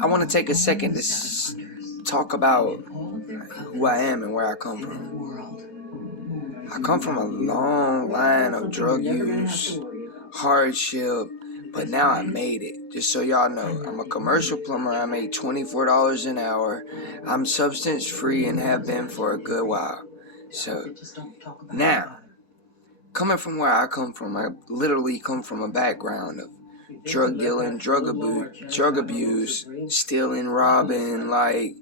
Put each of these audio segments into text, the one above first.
I want to take a second to talk about who I am and where I come from. I come from a long line of drug use, hardship, but now I made it. Just so y'all know, I'm a commercial plumber. I make $24 an hour. I'm substance free and have been for a good while. So now, coming from where I come from, I literally come from a background of drug dealing, drug abuse, stealing, robbing, like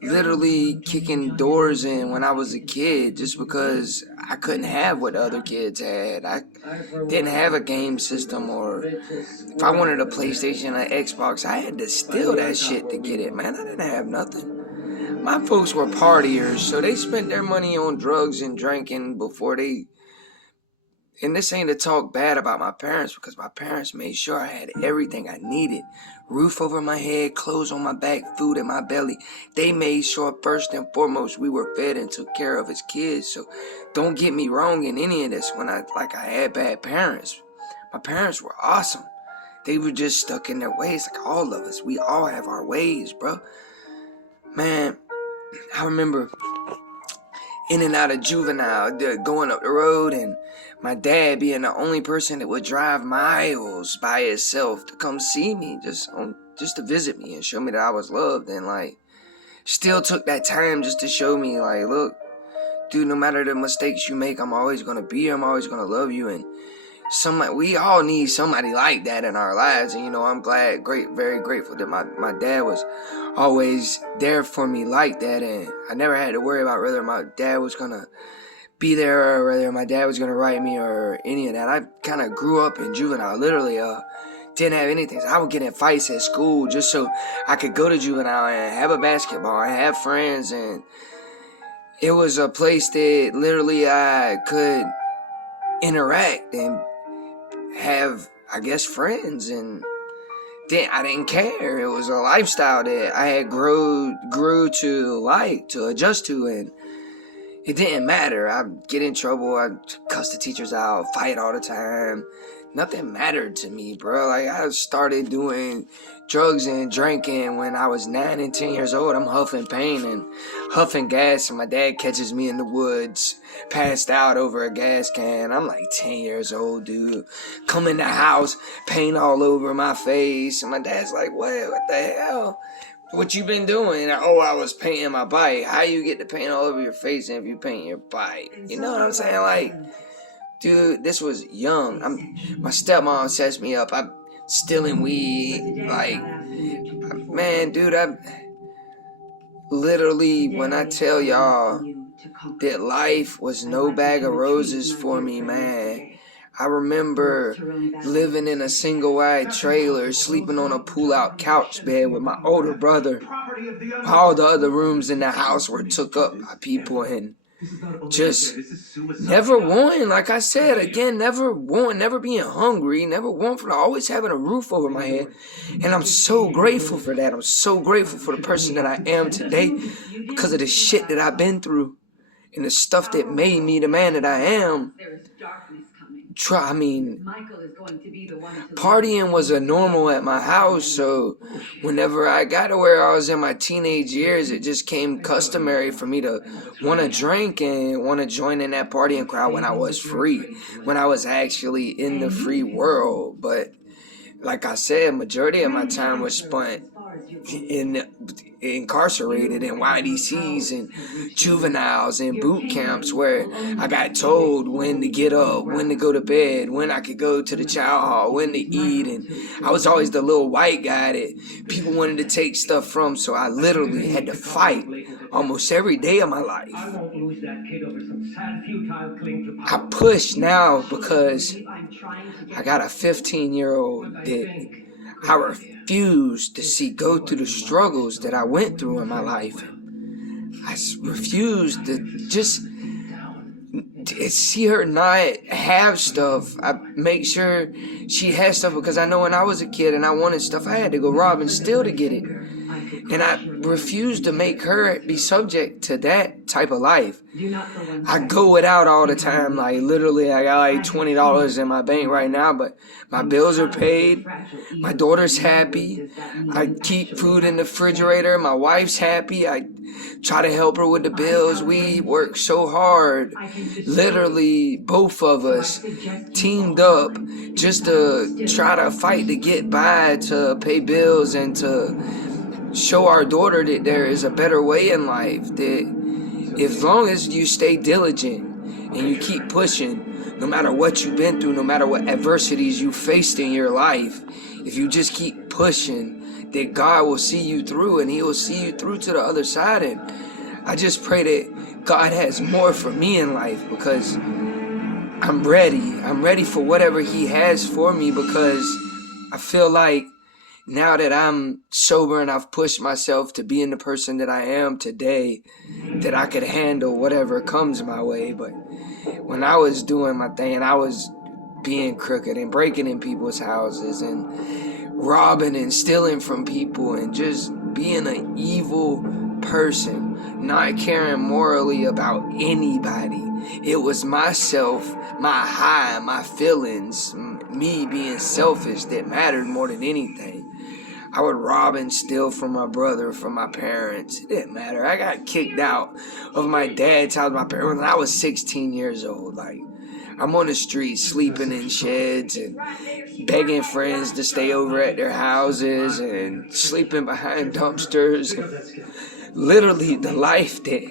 literally kicking doors in when I was a kid just because I couldn't have what other kids had. I didn't have a game system, or if I wanted a PlayStation or Xbox, I had to steal that shit to get it, man. I didn't have nothing. My folks were partiers, so they spent their money on drugs and drinking before they... And this ain't to talk bad about my parents, because my parents made sure I had everything I needed. Roof over my head, clothes on my back, food in my belly. They made sure first and foremost we were fed and took care of as kids. So don't get me wrong in any of this when I had bad parents. My parents were awesome. They were just stuck in their ways like all of us. We all have our ways, bro. Man, I remember in and out of juvenile, going up the road, and my dad being the only person that would drive miles by himself to come see me, just to visit me and show me that I was loved, and like still took that time just to show me, like, look, dude, no matter the mistakes you make, I'm always gonna be here, I'm always gonna love you. And we all need somebody like that in our lives. And I'm very grateful that my dad was always there for me like that, and I never had to worry about whether my dad was gonna be there or whether my dad was gonna write me or any of that. I kind of grew up in juvenile, literally didn't have anything. So I would get in fights at school just so I could go to juvenile and have a basketball and have friends, and it was a place that literally I could interact and have, I guess, friends, and then I didn't care. It was a lifestyle that I had grew to like, to adjust to, and it didn't matter. I'd get in trouble, I'd cuss the teachers out, fight all the time. Nothing mattered to me, bro. Like, I started doing drugs and drinking when I was 9 and 10 years old. I'm huffing pain and huffing gas, and my dad catches me in the woods, passed out over a gas can. I'm like 10 years old, dude. Come in the house, paint all over my face, and my dad's like, what the hell? What you been doing? Oh, I was painting my bike. How you get the paint all over your face if you paint your bike? You know what I'm saying? Like, dude, this was young. My stepmom sets me up. I'm stealing weed. Like, man, dude, literally, when I tell y'all that life was no bag of roses for me, man, I remember living in a single-wide trailer, sleeping on a pull-out couch bed with my older brother. All the other rooms in the house were took up by people, and just never wanting, like I said, again, never being hungry, never wanting for always having a roof over my head. And I'm so grateful for that. I'm so grateful for the person that I am today because of the shit that I've been through and the stuff that made me the man that I am. Partying was a normal at my house, so whenever I got to where I was in my teenage years, it just came customary for me to want to drink and want to join in that partying crowd when I was free, when I was actually in the free world. But like I said, majority of my time was spent incarcerated in YDCs and juveniles and boot camps, where I got told when to get up, when to go to bed, when I could go to the chow hall, when to eat. And I was always the little white guy that people wanted to take stuff from, so I literally had to fight almost every day of my life. I push now because I got a 15-year-old that I refused to see go through the struggles that I went through in my life. I refused to just see her not have stuff. I make sure she has stuff, because I know when I was a kid and I wanted stuff, I had to go rob and steal to get it. And I refuse to make her be subject to that type of life. I go without all the time. Like, literally, I got like $20 in my bank right now, but my bills are paid. My daughter's happy. I keep food in the refrigerator. My wife's happy. I try to help her with the bills. We work so hard. Literally, both of us teamed up just to try to fight to get by, to pay bills, and to show our daughter that there is a better way in life. That as long as you stay diligent and you keep pushing, no matter what you've been through, no matter what adversities you faced in your life, if you just keep pushing, that God will see you through, and He will see you through to the other side. And I just pray that God has more for me in life, because I'm ready. I'm ready for whatever He has for me, because I feel like now that I'm sober and I've pushed myself to being the person that I am today, that I could handle whatever comes my way. But when I was doing my thing, I was being crooked and breaking in people's houses and robbing and stealing from people and just being an evil person, not caring morally about anybody. It was myself, my high, my feelings, me being selfish that mattered more than anything. I would rob and steal from my brother, from my parents. It didn't matter. I got kicked out of my dad's house, my parents, when I was 16 years old. Like, I'm on the streets, sleeping in sheds and begging friends to stay over at their houses and sleeping behind dumpsters. Literally, the life that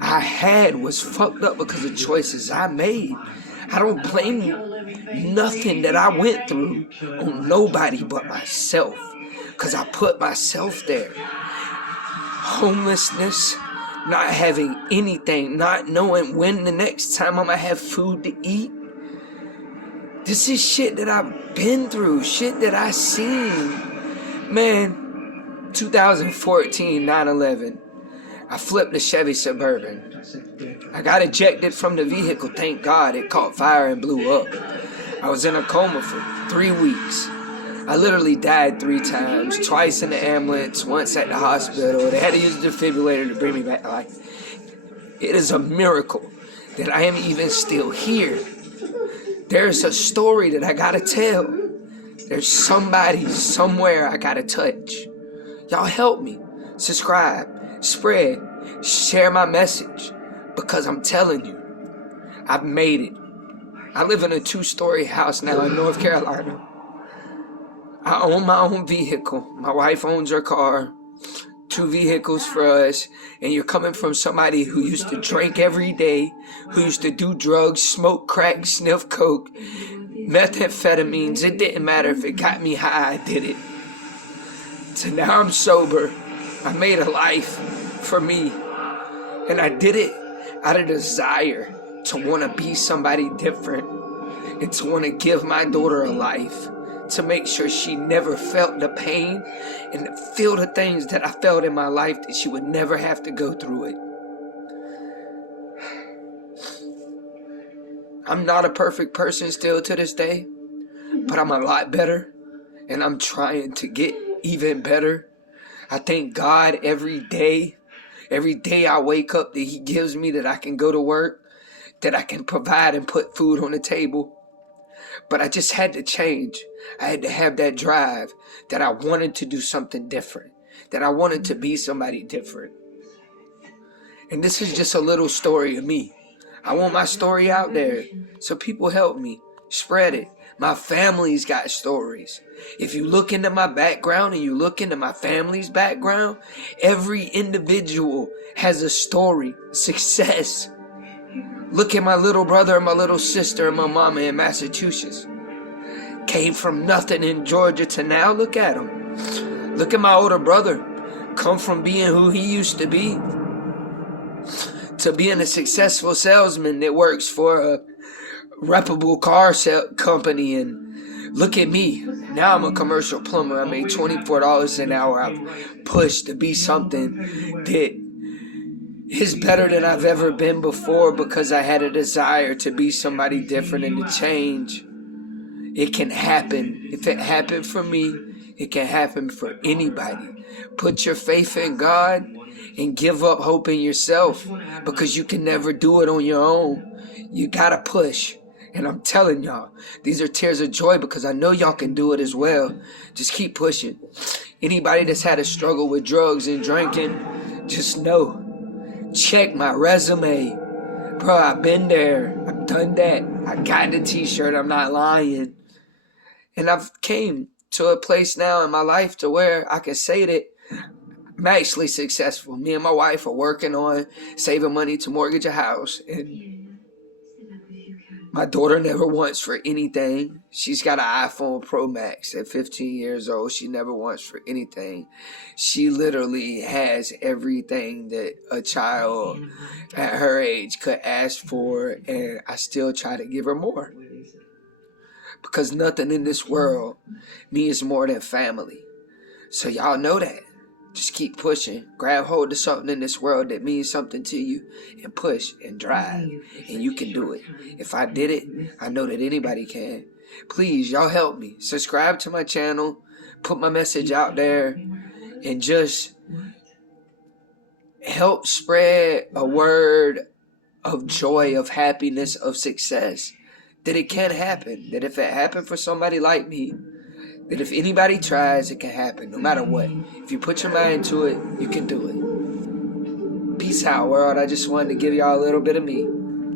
I had was fucked up because of choices I made. I don't blame nothing that I went through on nobody but myself, because I put myself there. Homelessness, not having anything, not knowing when the next time I'm gonna have food to eat. This is shit that I've been through, shit that I seen. Man, 2014, 9/11, I flipped a Chevy Suburban. I got ejected from the vehicle, thank God. It caught fire and blew up. I was in a coma for 3 weeks. I literally died 3 times, twice in the ambulance, once at the hospital. They had to use a defibrillator to bring me back to life. It is a miracle that I am even still here. There's a story that I gotta tell. There's somebody somewhere I gotta touch. Y'all help me. Subscribe, spread, share my message, because I'm telling you, I've made it. I live in a 2-story house now in North Carolina. I own my own vehicle. My wife owns her car. 2 vehicles for us. And you're coming from somebody who used to drink every day, who used to do drugs, smoke crack, sniff coke, methamphetamines. It didn't matter if it got me high, I did it. So now I'm sober. I made a life for me. And I did it out of desire to want to be somebody different and to want to give my daughter a life, to make sure she never felt the pain and to feel the things that I felt in my life, that she would never have to go through it. I'm not a perfect person still to this day, but I'm a lot better, and I'm trying to get even better. I thank God every day I wake up that He gives me, that I can go to work, that I can provide and put food on the table. But I just had to change. I had to have that drive, that I wanted to do something different, that I wanted to be somebody different. And this is just a little story of me. I want my story out there, so people help me, spread it. My family's got stories. If you look into my background and you look into my family's background, every individual has a story, success. Look at my little brother and my little sister and my mama in Massachusetts. Came from nothing in Georgia to now, look at him. Look at my older brother. Come from being who he used to be to being a successful salesman that works for a reputable car company. And look at me. Now I'm a commercial plumber. I make $24 an hour. I've pushed to be something that is better than I've ever been before, because I had a desire to be somebody different and to change. It can happen. If it happened for me, It can happen for anybody. Put your faith in God and give up hope in yourself, because you can never do it on your own. You gotta push. And I'm telling y'all, these are tears of joy, because I know y'all can do it as well. Just keep pushing. Anybody that's had a struggle with drugs and drinking, just know, check my resume. Bro, I've been there. I've done that. I got the t-shirt. I'm not lying. And I've came to a place now in my life to where I can say that I'm actually successful. Me and my wife are working on saving money to mortgage a house. And my daughter never wants for anything. She's got an iPhone Pro Max at 15 years old. She never wants for anything. She literally has everything that a child at her age could ask for, and I still try to give her more. Because nothing in this world means more than family. So y'all know that. Just keep pushing. Grab hold of something in this world that means something to you, and push and drive. And you can do it. If I did it, I know that anybody can. Please, y'all help me. Subscribe to my channel. Put my message out there. And just help spread a word of joy, of happiness, of success. That it can happen. That if it happened for somebody like me, that if anybody tries, it can happen, no matter what. If you put your mind to it, you can do it. Peace out, world. I just wanted to give y'all a little bit of me.